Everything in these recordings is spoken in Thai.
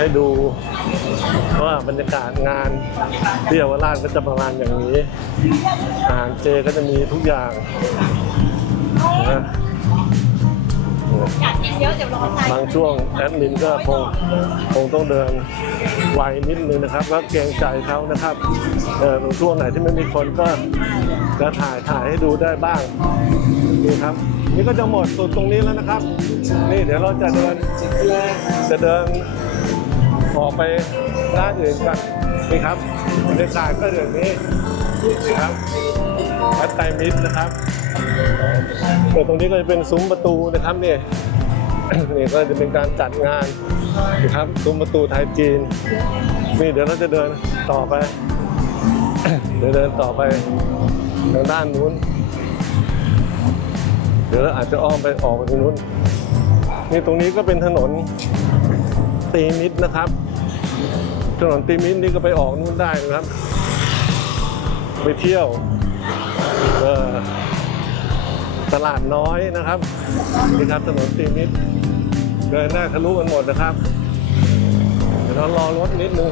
ให้ดูว่าบรรยากาศงานที่เยาวราชก็จะประมาณอย่างนี้อาหารเจก็จะมีทุกอย่างนะบางช่วงแอดมินก็คงคงต้องเดินไวนิดนึงนะครับก็เกรงใจเขานะครับเออช่วงไหนที่ไม่มีคนก็จะถ่ายถ่ายให้ดูได้บ้างนี่ครับ นี่ก็จะหมดสุดตรงนี้แล้วนะครับ นี่เดี๋ยวเราจะเดินจะเดิน ออกไปด้านอื่นกันนี่ครับบรรยากาศก็อย่างนี้นี่ครับวัดไตรมิตรนะครับเดี๋ยวตรงนี้ก็จะเป็นซุ้มประตูนะครับนี่นี่ก็จะเป็นการจัดงานนะครับซุ้มประตูไทยจีนนี่เดี๋ยวเราจะเดินต่อไปเดี๋ยวเดินต่อไปทางด้านนู้น เดี๋ยวเราอาจจะอ้อมไปออกไปทางนู้นนี่ตรงนี้ก็เป็นถนน ตีมิตรนะครับ ถนนตีมิตรนี่ก็ไปออกนู้นได้นะครับ ไปเที่ยวตลาดน้อยนะครับนี่ครับถนนตีมิตรเดินได้าทะลุกันหมดนะครับเดี๋ยวเรารอรถนิดนึง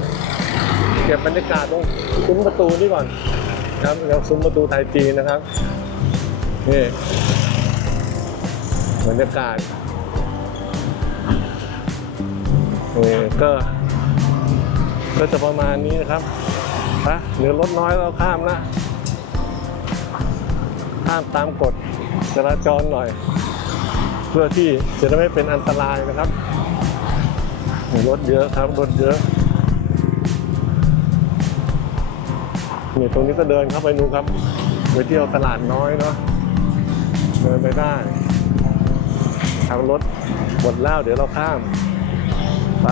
เก็บบรรยากาศตรงซุ้มประตูนี่ก่อนครับแล้วซุ้มประตูไทยจีนนะครับนี่บรรยากาศ นี่ก็ก็จะประมาณนี้นะครับไปเหลือรถน้อยเราข้ามนะ ข้ามตามกฎจราจรหน่อย เพื่อที่จะได้ไม่เป็นอันตรายนะครับ รถเยอะครับรถเยอะนี่ตรงนี้ก็เดินเข้าไปนู้นครับ ไปเที่ยวตลาดน้อยเนาะเดินไปได้ทางรถหมดแล้วเดี๋ยวเราข้าม ไป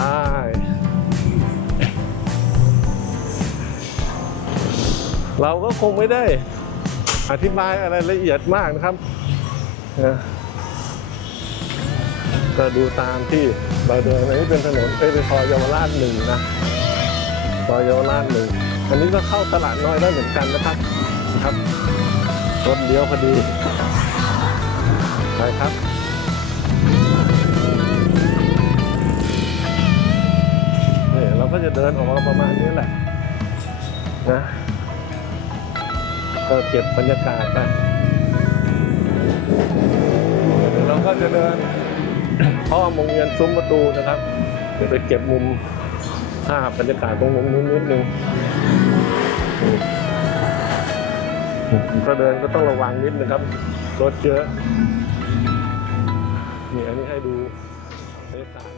เราก็คงไม่ได้อธิบายอะไรละเอียดมากนะครับนะก็ดูตามที่เราเดินอันนี้เป็นถนนเอ้ยเป็นซอยเยาวราชหนึ่งนะซอยเยาวราชหนึ่ง อันนี้ก็เข้าตลาดน้อยได้เหมือนกันนะครับนะครับรถเลี้ยวพอดีไปครับ ก็จะเดินออกมาประมาณนี้แหละนะก็เก็บบรรยากาศไปเดี๋ยวเราก็จะเดินเข้ามงเวียนซุ้มประตูนะครับเดี๋ยวไปเก็บมุมภาพบรรยากาศตรงมุมนู้นนิดนึงก็เดินก็ต้องระวังนิดนึงครับ รถเยอะนี่อันนี้ให้ดูบรรยากาศ